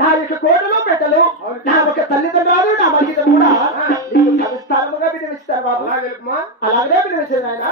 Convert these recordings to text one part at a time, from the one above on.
నా యొక్క కోటలో పెట్టలు నా ఒక తల్లిదండ్రులు నా మహిళ కూడా నీకు సంస్థానముగా వినిపిస్తారు బాబు. అలాగే వినిపించారు ఆయన.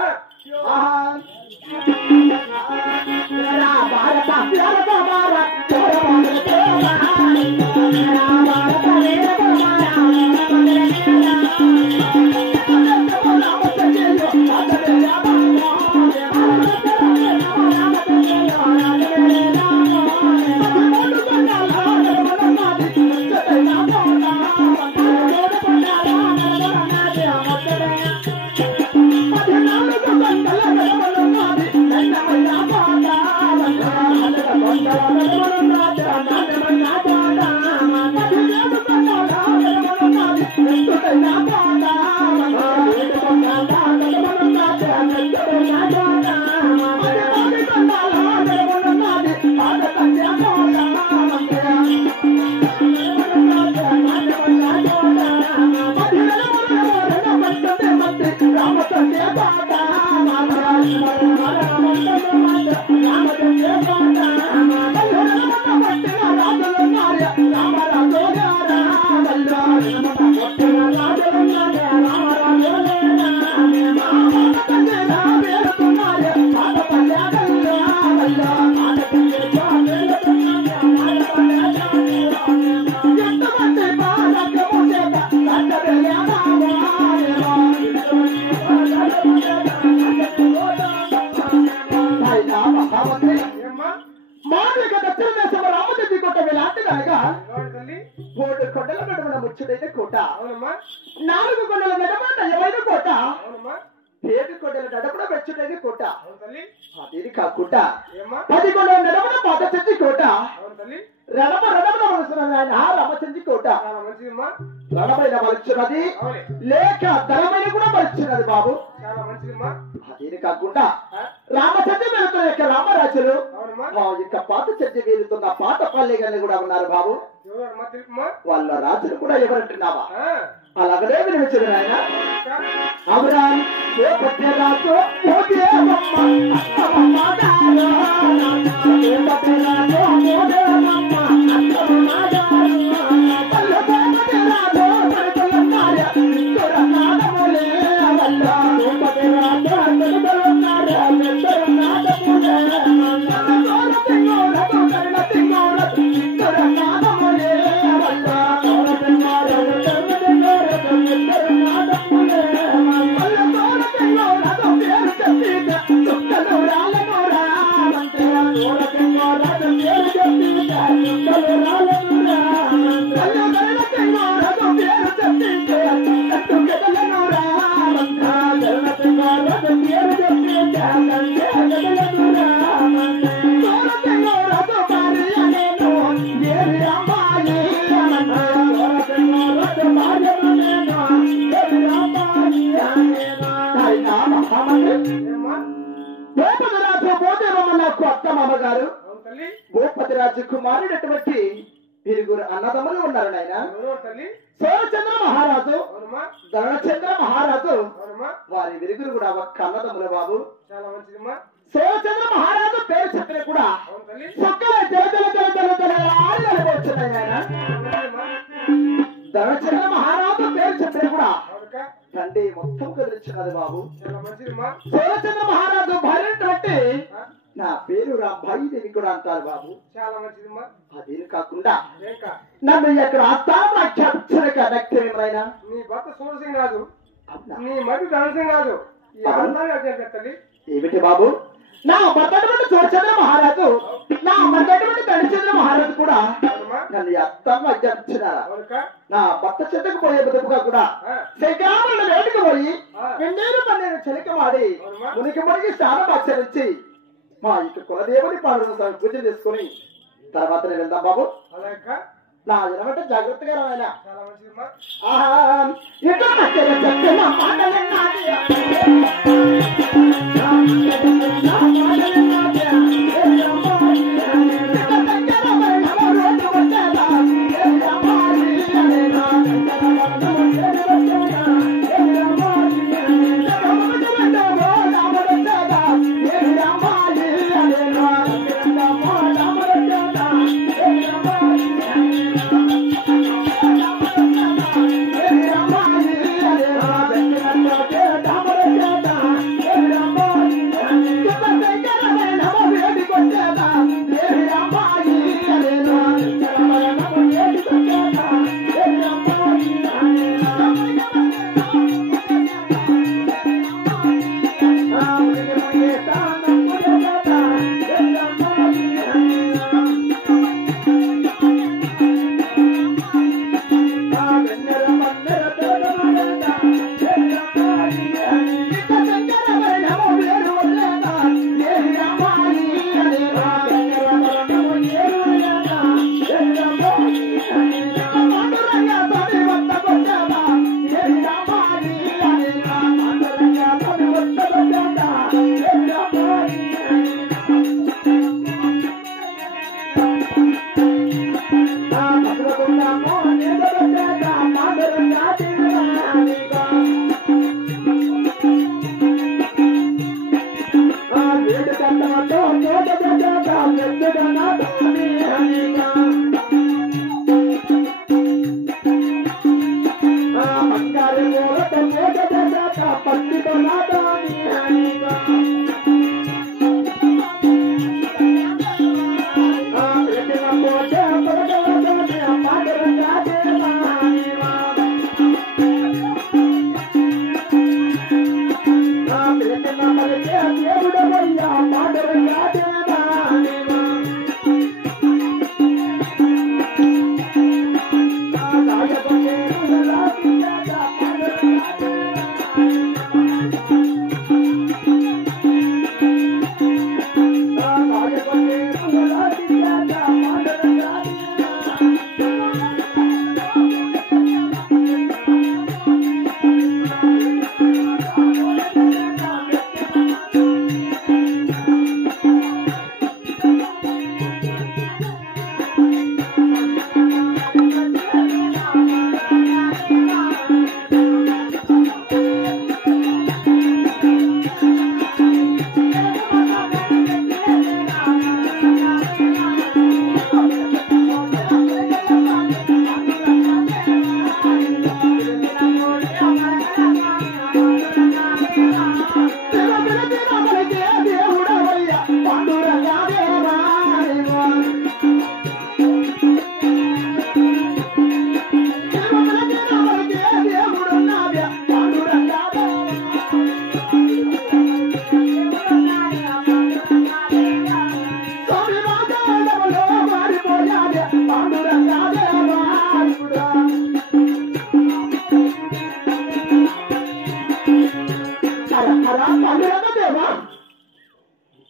ముచ్చుడైన కోట, 4 కొండల నడమ నయమైన కోట, 7 కొండల నడమన వెచ్చుడైన కోట. అది కాకుండా 10 కొండల నడమన పాదచంచి కోట, రణమ రణమన మనసున రామచంచి కోట. రణమైన మలుచున్నది లేక ధనమైన కూడా మలుచున్నది బాబు. అది కాకుండా రామచంద్ర వెళుతున్న యొక్క రామరాజులు మా యొక్క పాత చర్చి వేలుతున్న పాత పల్లెగాని కూడా ఉన్నారు బాబు. వాళ్ళ రాజులు కూడా ఎవరంటున్నావా? అలాగనే వినిపించదు ఆయన. అమరాన్ రాజు అత్తమామగారు భూపతి రాజు కుమారుడటువంటి 4 అన్నదమ్ములు ఉన్నారు నాయన. సోమచంద్ర మహారాజు, ధనచంద్ర మహారాజు, వారి 4 కూడా ఒక్క అన్నదమ్ములు బాబు. సోమచంద్ర మహారాజు పేరు చెప్పిన కూడా ధనచంద్ర మహారాజు పేరు చెప్పిన కూడా తండ్రి మొత్తం కదిలించినది బాబు. సోమచంద్ర మహారాజు భార్య నా పేరు రాంబాయిదేవి కూడా అంటారు బాబు. అది కాకుండా నన్ను ఎక్కడ ఆస్థానం అక్షరమైనా నీ భర్త సూరసింగ్ రాజు, నీ మధు ధనసింగ్ రాజు. ఏమిటి బాబు? నా భర్తటువంటి సూరచంద్ర మహారాజు, నా భర్తటువంటి ధనచంద్ర మహారాజు కూడా నన్ను అర్థం అధ్యక్షినారా? నా భర్త చెట్టుకు పోయే బతుకుగా కూడా శంకరాములను వేటుకు పోయి 12 చెలికమాడి మునికి మునికి స్నానం ఆచరించి మా ఇక కులదేవుని పాడును పూజ చేసుకుని తర్వాత నేను వెళ్దాం బాబు. నా జనమంటే జాగ్రత్తగా రాయన.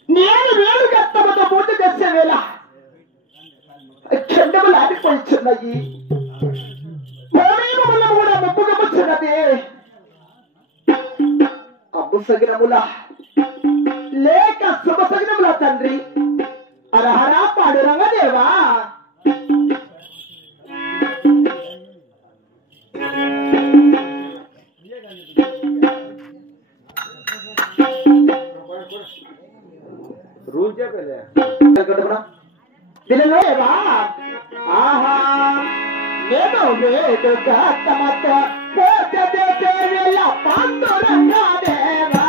నేను వేలు కత్తమతో పూజ చేసే వేళ చెడ్డములు ఆడిపోయిచున్నాయి. పూర్వీకులు కూడా ముప్పుగముచున్నది. అబ్బుసగినముల లేక శుభసగినముల తండ్రి అరహరా పాడురంగ దేవా. వినలేవా? ఆహా నేను వేడు గతమతో పోత చేసే వేళ పాండురంగా దేవా.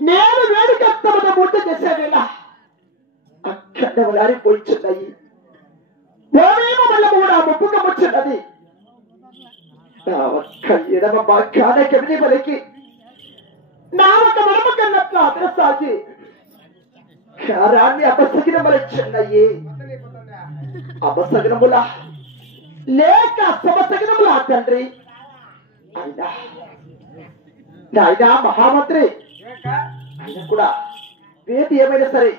నేను వేడుకెత్తమని ముట్ట చేసేవేళ అక్కడ వలారిపోయిచున్నాయి. దేవేమో వల్ల కూడా ముప్పుకముచ్చున్నది. నా ఒక్క ఎడమ బాగాన కెమిది పలికి నా ఒక మరమ కన్నట్లు అదరసాగి కారాన్ని అపసగినమలచ్చున్నాయి. అపసగినముల లేక శుభసగినముల తండ్రి అయినా నాయనా మహామంత్రి అయినా కూడా ఏది ఏమైనా సరే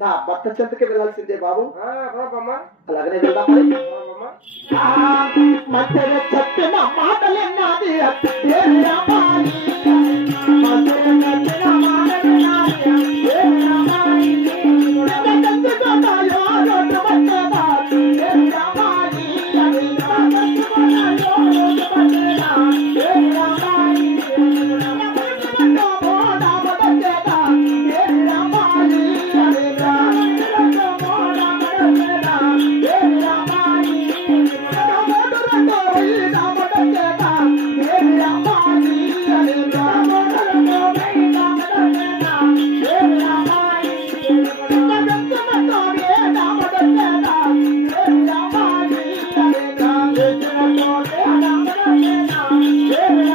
నా భర్త చెంతకి వెళ్ళాల్సిందే బాబు. అలాగనే వెళ్దాం. మధ్యలో చెప్పిన మాటలెన్నది Yeah.